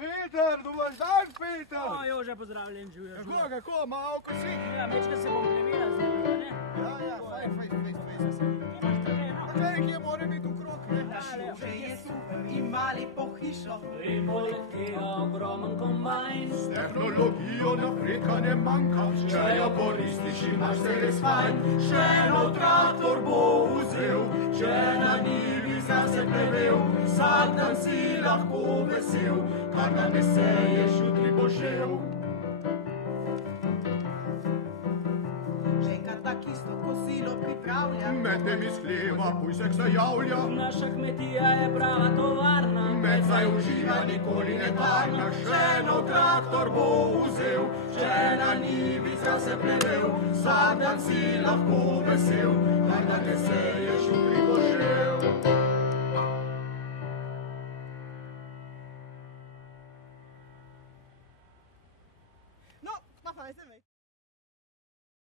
Peter, dober dan, Peter! O, Jože, pozdravljen, živijo. Kako, malo ko si? Ja, večkrat se bom previla z njim, ne? Ja, fajn. Imaš to že, no? Zdaj, kje mora biti ukrog, ne? Že je super in mali po hišo. In poleg tega ogromen kombajn. S tehnologijo napredka ne manjka, če jo koristiš, imaš se res fajn. Še eno traktor bo vzel, če na njivi zase plevel, vsak dan si lahko vesel, kar nam ne seješ, jutri bo žel. Ženka tak isto kosilo pripravlja. Med tem iz hleva pujsek se javlja, Naša kmetija je prava tovarna. med saj uživa nikoli ne tarna. Še eno traktor bo vzel, če na njivi zase plevel, vsak dan si lahko vesel, kar nam ne seješ, jutri bo žel. No, mach mal,